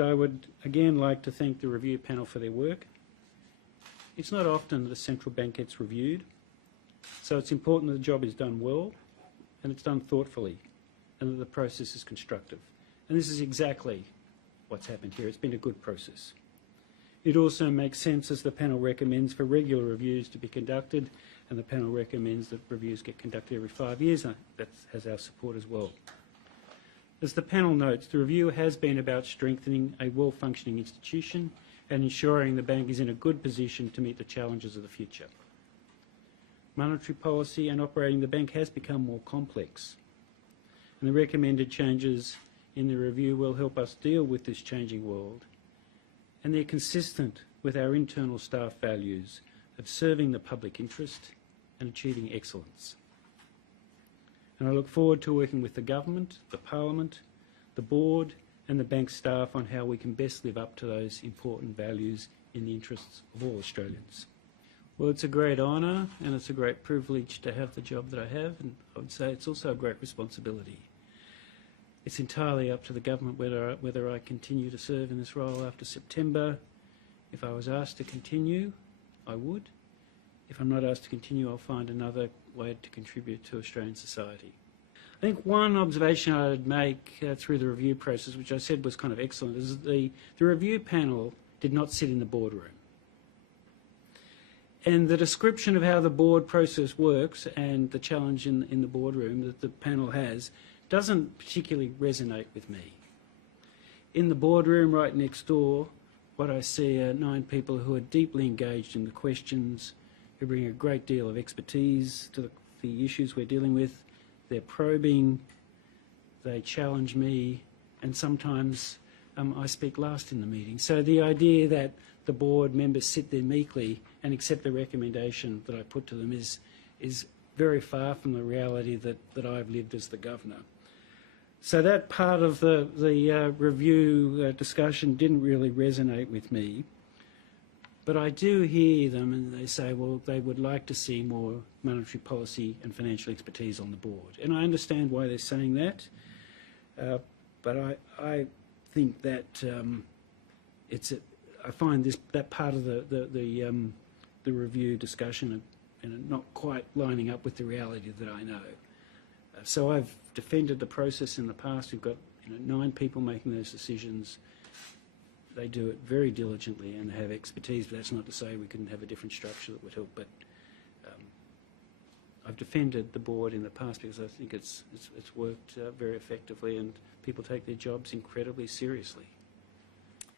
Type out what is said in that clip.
I would again like to thank the review panel for their work. It's not often that a central bank gets reviewed, so it's important that the job is done well and it's done thoughtfully and that the process is constructive. And this is exactly what's happened here. It's been a good process. It also makes sense, as the panel recommends, for regular reviews to be conducted, and the panel recommends that reviews get conducted every 5 years. That has our support as well. As the panel notes, the review has been about strengthening a well-functioning institution and ensuring the bank is in a good position to meet the challenges of the future. Monetary policy and operating the bank has become more complex, and the recommended changes in the review will help us deal with this changing world, and they're consistent with our internal staff values of serving the public interest and achieving excellence. And I look forward to working with the government, the parliament, the board and the bank staff on how we can best live up to those important values in the interests of all Australians. Well, it's a great honour and it's a great privilege to have the job that I have, and I would say it's also a great responsibility. It's entirely up to the government whether I continue to serve in this role after September. If I was asked to continue, I would. If I'm not asked to continue, I'll find another way to contribute to Australian society. I think one observation I'd make through the review process, which I said was kind of excellent, is that the review panel did not sit in the boardroom. And the description of how the board process works and the challenge in the boardroom that the panel has doesn't particularly resonate with me. In the boardroom right next door, what I see are 9 people who are deeply engaged in the questions, who bring a great deal of expertise to the issues we're dealing with. They're probing, they challenge me, and sometimes I speak last in the meeting. So the idea that the board members sit there meekly and accept the recommendation that I put to them is very far from the reality that I've lived as the governor. So that part of the review discussion didn't really resonate with me. But I do hear them, and they say, well, they would like to see more monetary policy and financial expertise on the board. And I understand why they're saying that, but I think that I find that part of the review discussion and not quite lining up with the reality that I know. So I've defended the process in the past. We've got 9 people making those decisions. They do it very diligently and have expertise, but that's not to say we couldn't have a different structure that would help. But I've defended the board in the past because I think it's worked very effectively, and people take their jobs incredibly seriously.